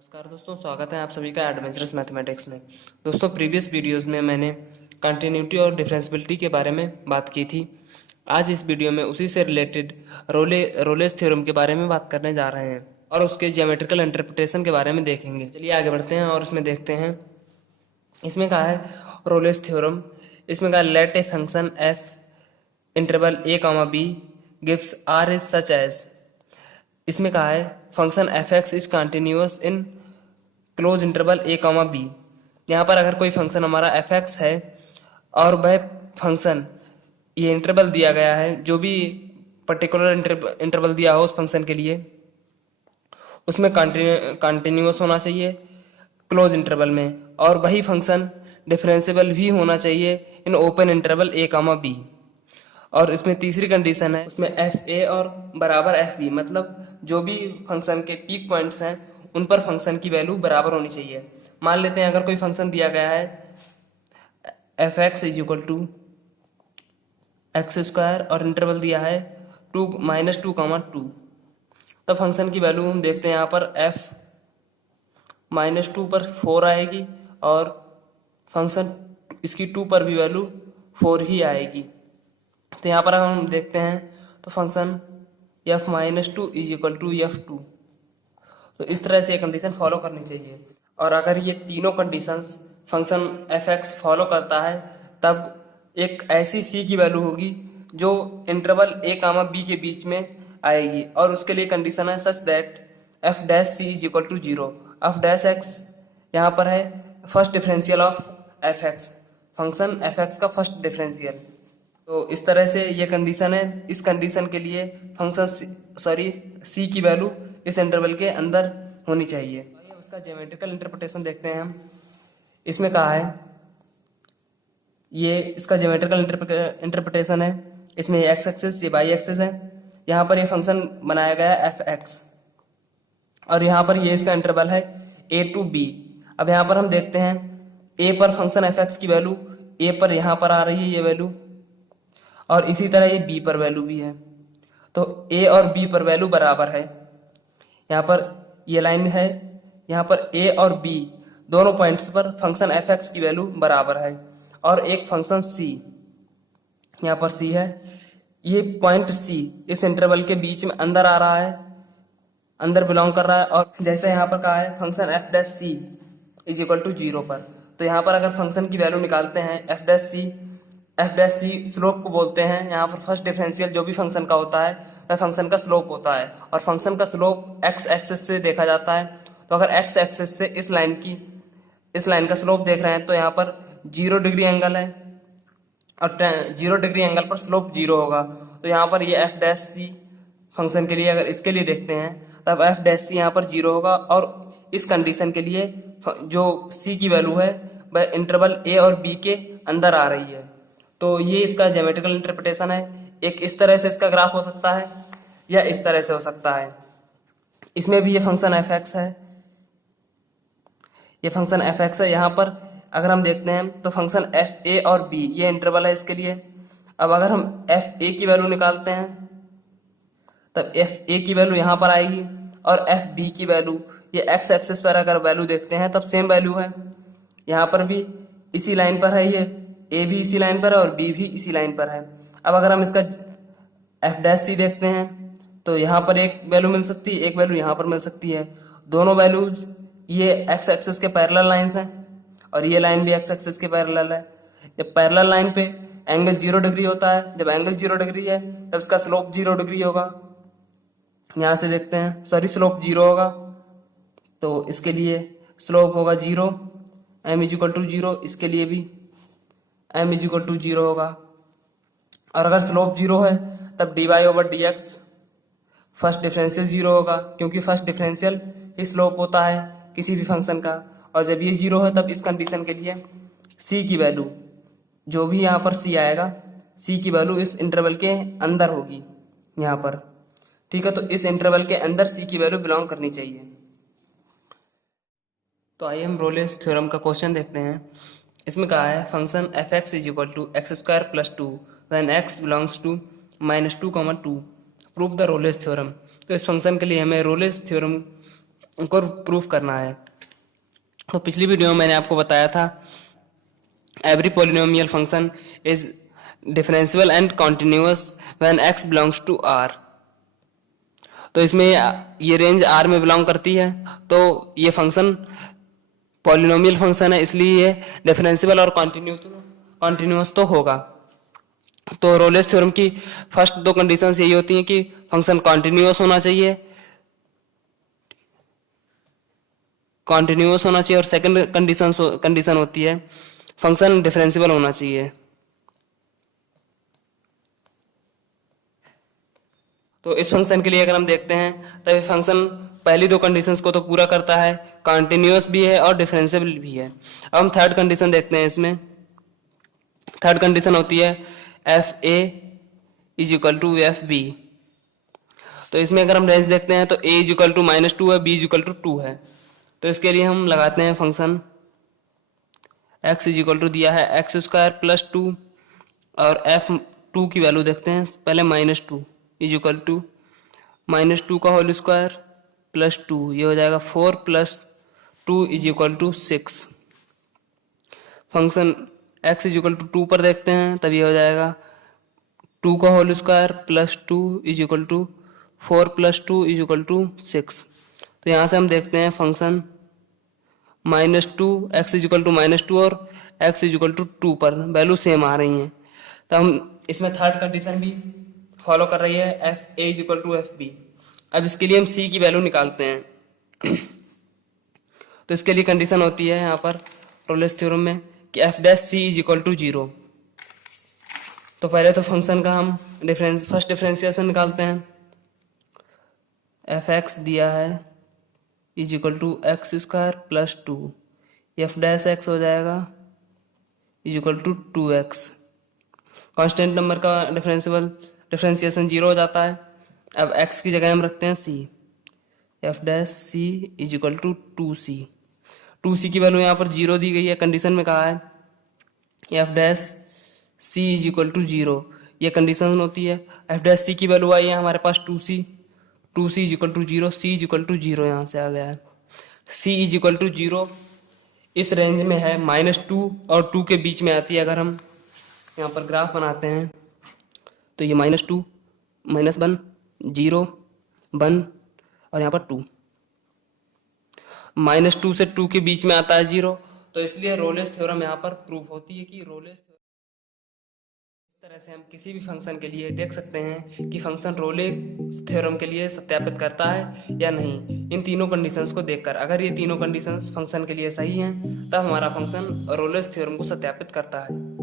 नमस्कार दोस्तों, स्वागत है आप सभी का एडवेंचरस मैथमेटिक्स में। दोस्तों, प्रीवियस वीडियोस में मैंने कंटिन्यूटी और डिफरेंशियबिलिटी के बारे में बात की थी। आज इस वीडियो में उसी से रिलेटेड रोलेस थ्योरम के बारे में बात करने जा रहे हैं और उसके ज्योमेट्रिकल इंटरप्रिटेशन के बारे में देखेंगे। चलिए आगे बढ़ते हैं और इसमें देखते हैं। इसमें कहा है रोलेस थ्योरम। इसमें कहा let a function f interval a comma b gives R is such as. इसमें कहा है function f x is continuous in closed interval a comma b. यहाँ पर अगर कोई फंक्शन हमारा एफ एक्स है और वह फंक्शन ये इंटरवल दिया गया है, जो भी पर्टिकुलर इंटरवल दिया हो उस फंक्शन के लिए, उसमें कंटिन्यूअस होना चाहिए क्लोज इंटरवल में, और वही फंक्शन डिफरेंशिएबल भी होना चाहिए in open interval a comma b. और इसमें तीसरी कंडीशन है, उसमें एफ ए और बराबर एफ बी, मतलब जो भी फंक्शन के पीक पॉइंट्स हैं उन पर फंक्शन की वैल्यू बराबर होनी चाहिए। मान लेते हैं अगर कोई फंक्शन दिया गया है f x is equal to x square और इंटरवल दिया है -2, तब फंक्शन की वैल्यू हम देखते हैं यहाँ पर एफ -2 पर 4 आएगी और फंक्शन इसकी 2 पर भी वैल्यू 4 ही आएगी। तो यहाँ पर हम देखते हैं तो function f -2 is equal to f2। तो इस तरह से ये कंडीशन फॉलो करनी चाहिए। और अगर ये तीनों कंडीशंस फंक्शन f(x) फॉलो करता है, तब एक ऐसी c की वैल्यू होगी जो इंटरवल a कामा b के बीच में आएगी, और उसके लिए कंडीशन है such that f' is equal to 0। f' यहाँ पर है first differential of f(x), function f(x) का फर्स्ट डिफरेंशियल। तो इस तरह से ये कंडीशन है। इस कंडीशन के लिए फंक्शन c की वैल्यू इस इंटरवल के अंदर होनी चाहिए। उसका ज्योमेट्रिकल इंटरप्रिटेशन देखते हैं हम। इसमें कहा है ये इसका ज्योमेट्रिकल इंटरप्रिटेशन है। इसमें ये एक्स एक्सिस, ये वाई एक्सिस है। यहाँ पर ये फंक्शन बनाया गया है एफ एक्स, और यहाँ पर ये इसका इंटरवल है a to b। अब यहाँ पर हम देखते हैं a पर फंक्शन एफ एक्स की वैल्यू a पर यहाँ पर आ रही है ये वैल्यू, और इसी तरह ये b पर वैल्यू भी है। तो a और b पर वैल्यू बराबर है। यहाँ पर ये लाइन है, यहाँ पर a और b दोनों पॉइंट्स पर फंक्शन एफ एक्स की वैल्यू बराबर है, और एक फंक्शन c, यहाँ पर c है, ये पॉइंट c इस इंटरवल के बीच में अंदर आ रहा है, अंदर बिलोंग कर रहा है। और जैसे यहाँ पर कहा है function f' c is equal to 0 पर, तो यहाँ पर अगर फंक्शन की वैल्यू निकालते हैं f' c स्लोप को बोलते हैं। यहाँ पर फर्स्ट डिफरेंशियल जो भी फंक्शन का होता है वह फंक्शन का स्लोप होता है, और फंक्शन का स्लोप x एक्सिस से देखा जाता है। तो अगर x एक्सिस से इस लाइन का स्लोप देख रहे हैं तो यहाँ पर 0 डिग्री एंगल है, और 0 डिग्री एंगल पर स्लोप 0 होगा। तो यहाँ पर ये f' फंक्शन के लिए अगर इसके लिए देखते हैं तब f' यहाँ पर 0 होगा, और इस कंडीशन के लिए जो c की वैल्यू है वह इंटरवल a और b के अंदर आ रही है। तो ये इसका ज्योमेट्रिकल इंटरप्रिटेशन है। एक इस तरह से इसका ग्राफ हो सकता है या इस तरह से हो सकता है। इसमें भी ये फंक्शन एफ एक्स है, ये फंक्शन एफ एक्स है। यहाँ पर अगर हम देखते हैं तो फंक्शन एफ ए और बी ये इंटरवल है इसके लिए। अब अगर हम एफ ए की वैल्यू निकालते हैं तब एफ ए की वैल्यू यहाँ पर आएगी, और एफ बी की वैल्यू ये एक्स एक्सिस पर अगर वैल्यू देखते हैं तब सेम वैल्यू है। यहाँ पर भी इसी लाइन पर है, ये ए भी इसी लाइन पर है और बी भी इसी लाइन पर है। अब अगर हम इसका f' देखते हैं तो यहाँ पर एक वैल्यू मिल सकती है, एक वैल्यू यहाँ पर मिल सकती है। दोनों वैल्यूज ये एक्स एक्सिस के पैरेलल लाइंस हैं, और ये लाइन भी एक्स एक्सिस के पैरेलल है। जब पैरेलल लाइन पे एंगल 0 डिग्री होता है, जब एंगल 0 डिग्री है तब इसका स्लोप 0 डिग्री होगा। यहाँ से देखते हैं, स्लोप 0 होगा, तो इसके लिए स्लोप होगा 0, m इज इक्वल टू 0, इसके लिए भी m इज इक्वल टू 0 होगा। और अगर स्लोप 0 है तब dy/dx फर्स्ट डिफरेंशियल 0 होगा, क्योंकि फर्स्ट डिफरेंशियल ही स्लोप होता है किसी भी फंक्शन का। और जब ये 0 है तब इस कंडीशन के लिए c की वैल्यू, जो भी यहाँ पर c आएगा, c की वैल्यू इस इंटरवल के अंदर होगी यहाँ पर। ठीक है, तो इस इंटरवल के अंदर c की वैल्यू बिलोंग करनी चाहिए। तो आइए हम रोलेस थ्योरम का क्वेश्चन देखते हैं। इसमें कहा है function f x is equal to x square plus 2 when x belongs to -2, 2 prove the Rolle's theorem. तो इस फंक्शन के लिए हमें रोलेस थ्योरम उनको प्रूफ करना है। तो पिछली वीडियो में मैंने आपको बताया था every polynomial function is differential and continuous when x belongs to r। तो इसमें ये रेंज r में बिलोंग करती है, तो ये फंक्शन पॉलिनोमियल फंक्शन है, इसलिए ये डिफरेंशियल और कॉन्टिन्यूअस तो होगा। तो रोलेस थ्योरम की फर्स्ट दो कंडीशंस यही होती हैं कि फंक्शन कॉन्टिन्यूअस होना चाहिए, और सेकंड कंडीशन होती है फंक्शन डिफरेंशियल होना चाहिए। तो इस फंक्शन के लिए अगर हम देखते हैं तब ये फंक्शन पहली दो कंडीशंस को तो पूरा करता है, कॉन्टिन्यूअस भी है और डिफरेंशियल भी है। अब हम थर्ड कंडीशन देखते हैं। इसमें थर्ड कंडीशन होती है f a is equal to f b. तो इसमें अगर हम रेंज देखते हैं तो a इज इक्वल टू -2 है, b इज इक्वल टू 2 है। तो इसके लिए हम लगाते हैं function x is equal to दिया है x² प्लस 2 और f2 की वैल्यू देखते हैं पहले -2 इज इक्वल टू -2 का होल स्क्वायर प्लस 2, ये हो जाएगा 4 plus 2 is equal to 6। Function x is equal to 2 पर देखते हैं तब ये हो जाएगा 2 का whole square plus 2 is equal to 4 plus 2 is equal to 6। तो यहाँ से हम देखते हैं function -2 x is equal to -2 और x इज इक्वल टू 2 पर वैल्यू सेम आ रही हैं। तो हम इसमें थर्ड कंडीशन भी फॉलो कर रही है f a is equal to f b. अब इसके लिए हम c की वैल्यू निकालते हैं। तो इसके लिए कंडीशन होती है यहाँ पर रोलेस थ्योरम में कि f dash c is equal to 0। तो पहले तो फंक्शन का हम फर्स्ट डिफरेंशिएशन निकालते हैं। एफ एक्स दिया है is equal to x² plus 2, f dash x हो जाएगा is equal to 2x। Constant number का डिफरेंशिएशन 0 हो जाता है। अब x की जगह हम रखते हैं c, f dash c is equal to 2c। 2c की वैल्यू यहाँ पर 0 दी गई है, कंडीशन में कहा है f dash c is equal to 0, ये कंडीशन होती है। एफ डैश सी की वैल्यू आई है हमारे पास 2c is equal to 0, c is equal to 0 यहाँ से आ गया है। c इज इक्वल टू 0 इस रेंज में है, -2 और 2 के बीच में आती है। अगर हम यहाँ पर ग्राफ बनाते हैं तो ये -2 -1 0 1 और यहाँ पर 2, -2 से 2 के बीच में आता है 0। तो इसलिए रोलेस थ्योरम यहाँ पर प्रूफ होती है कि रोलेस इस तरह से हम किसी भी फंक्शन के लिए देख सकते हैं कि फंक्शन रोलेस थ्योरम के लिए सत्यापित करता है या नहीं, इन तीनों कंडीशंस को देखकर। अगर ये तीनों कंडीशंस फंक्शन के लिए सही हैं तब हमारा फंक्शन रोलेस थ्योरम को सत्यापित करता है।